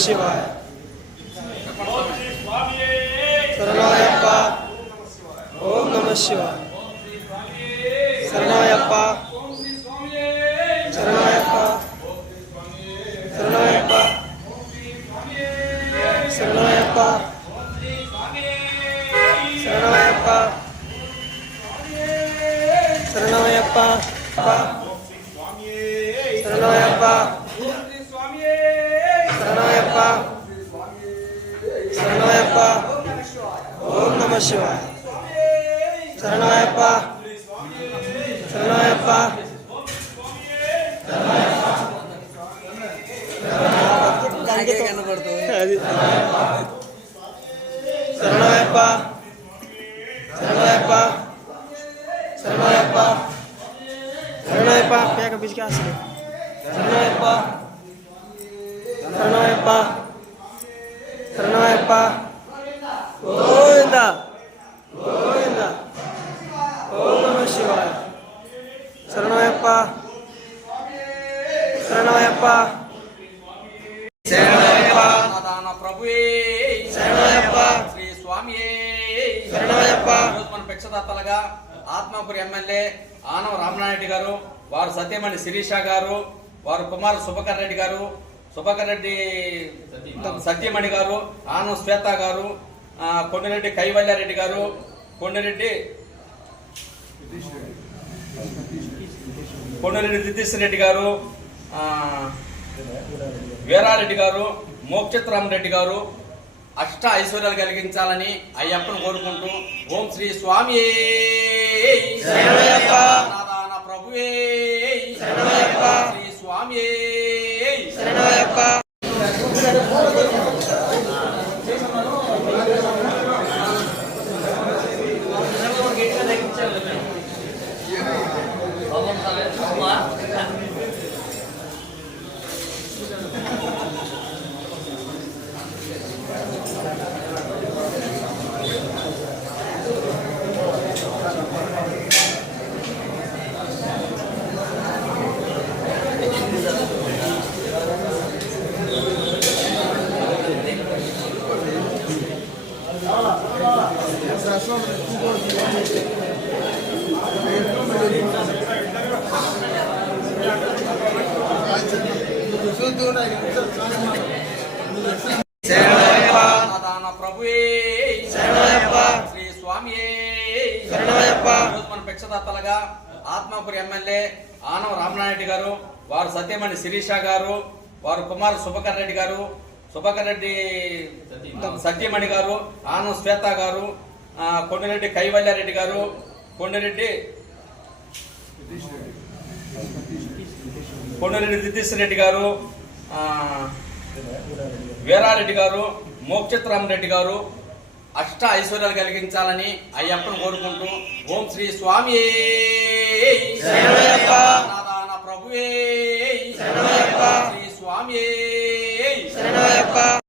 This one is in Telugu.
శివాయ. శరణాయప్ప. ఓం నమ శివాయ. శరణాయప్ప. శరణాయప్ప. శరణాయప్ప. శరణాయప్ప. శరణాయప్ప. శరణాయప్ప. శరణాయప్ప. శరణాయప్ప. శరణాయప్ప. ఓం నమ శివాయ. శరణాయప్ప. శరణాయప్ప. అది శరణాయప్ప. శరణాయప్ప. శరణాయప్ప. శరణాయప్ప. పేక పిసికేస్తుంది. శరణాయప్ప. శరణాయప్ప. శరణాయప్ప. గోవింద గోవింద. ఓం నమ శివాయ. శరణాయప్ప. శరణాయప్ప. శరణాయప్ప. ప్రభువే శరణాయప్ప. శ్రీ స్వామి శరణాయప్ప. మన భిక్షదాతలుగా ఆత్మకూరు ఎమ్మెల్యే ఆనవ రామనారెడ్డి గారు, వారు సత్యమణి శిరీష గారు, వారు కుమారు సుభకర్ రెడ్డి గారు, సుభకర్ రెడ్డి సత్యమణి గారు, ఆనవ శ్వేత గారు, కొండిరెడ్డి కైవల్యారెడ్డి గారు, కొండిరెడ్డి నితీష్ రెడ్డి గారు, వీరారెడ్డి గారు, మోక్షత్రామరెడ్డి గారు అష్ట ఐశ్వర్యాలు కలిగించాలని అయ్యప్పను కోరుకుంటూ ఓం శ్రీ స్వామి ప్రభువే శ్రీ స్వామి శరణాయప్ప. ప్రభువే శరణాయప్ప. శ్రీ స్వామి శరణాయప్ప. మన భిక్షదాతలుగా ఆత్మకూరు ఎమ్మెల్యే ఆనవ రామనారెడ్డి గారు, వారు సత్యమణి శిరీష గారు, వారు కుమారు సుభకర్ రెడ్డి గారు, సుభకర్ రెడ్డి సత్యమణి గారు, ఆనవ శ్వేత గారు, కొండిరెడ్డి కైవల్యారెడ్డి గారు, కొండిరెడ్డి నితీష్ రెడ్డి గారు, వీరారెడ్డి గారు, మోక్షత్రామరెడ్డి గారు అష్ట ఐశ్వర్యాలు కలిగించాలని అయ్యప్పను కోరుకుంటూ ఓం శ్రీ స్వామి శరణాయప్ప. ప్రభువే